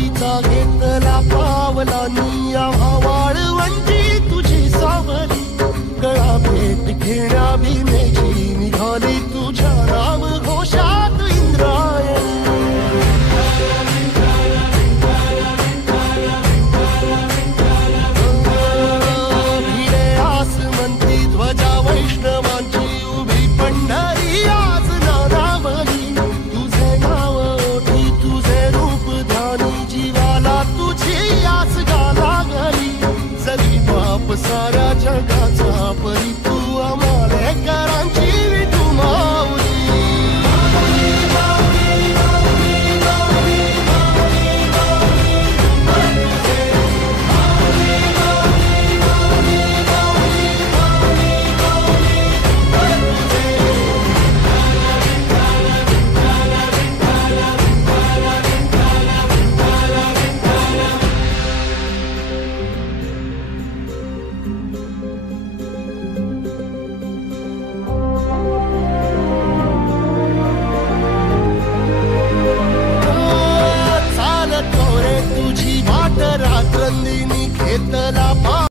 वारीचा घेतला पावलांनी आम्हा वाळवंटी तुझी सावली गळा भेट घेण्या भीमेची निघाली तुझ्या नाम घोषात इंद्रायणी भिडे आसमंती ध्वजा वैष्णवांची उभी पंढरी आज नानावली तुझे नाव ओठी तुझे रूप ध्यानी जीवाला तुझी आस गाला गली जरी बाप साऱ्या जगाचा परी तू आम्हाले करांची विठू माऊली तुझी वाट रात्रंदिनी घेतला